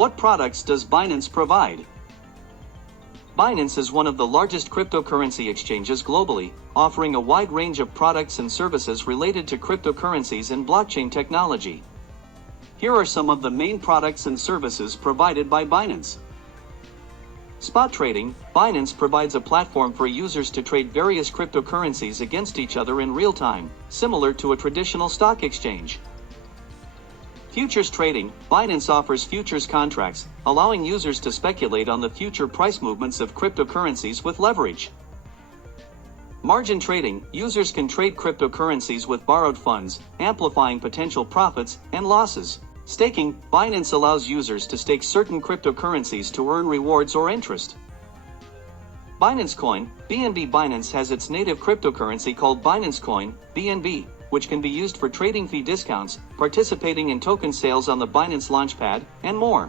What products does Binance provide? Binance is one of the largest cryptocurrency exchanges globally, offering a wide range of products and services related to cryptocurrencies and blockchain technology. Here are some of the main products and services provided by Binance. Spot trading. Binance provides a platform for users to trade various cryptocurrencies against each other in real time, similar to a traditional stock exchange. Futures trading. Binance offers futures contracts, allowing users to speculate on the future price movements of cryptocurrencies with leverage. Margin trading. Users can trade cryptocurrencies with borrowed funds, amplifying potential profits and losses. Staking. Binance allows users to stake certain cryptocurrencies to earn rewards or interest. Binance Coin. BNB. Binance has its native cryptocurrency called Binance Coin, BNB, which can be used for trading fee discounts, participating in token sales on the Binance Launchpad, and more.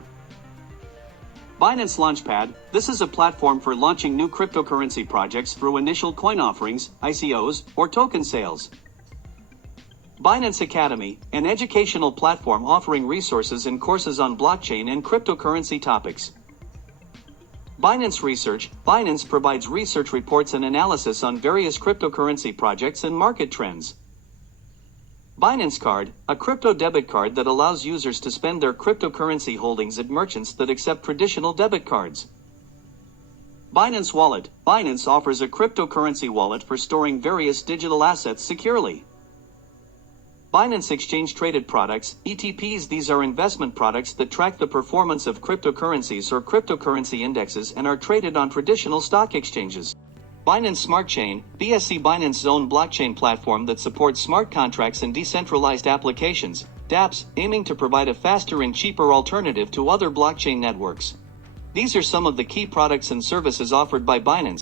Binance Launchpad. This is a platform for launching new cryptocurrency projects through initial coin offerings, ICOs, or token sales. Binance Academy, an educational platform offering resources and courses on blockchain and cryptocurrency topics. Binance Research. Binance provides research reports and analysis on various cryptocurrency projects and market trends. Binance Card, a crypto debit card that allows users to spend their cryptocurrency holdings at merchants that accept traditional debit cards. Binance Wallet. Binance offers a cryptocurrency wallet for storing various digital assets securely. Binance Exchange Traded Products, ETPs. These are investment products that track the performance of cryptocurrencies or cryptocurrency indexes and are traded on traditional stock exchanges. Binance Smart Chain, BSC. Binance's own blockchain platform that supports smart contracts and decentralized applications, dApps, aiming to provide a faster and cheaper alternative to other blockchain networks. These are some of the key products and services offered by Binance.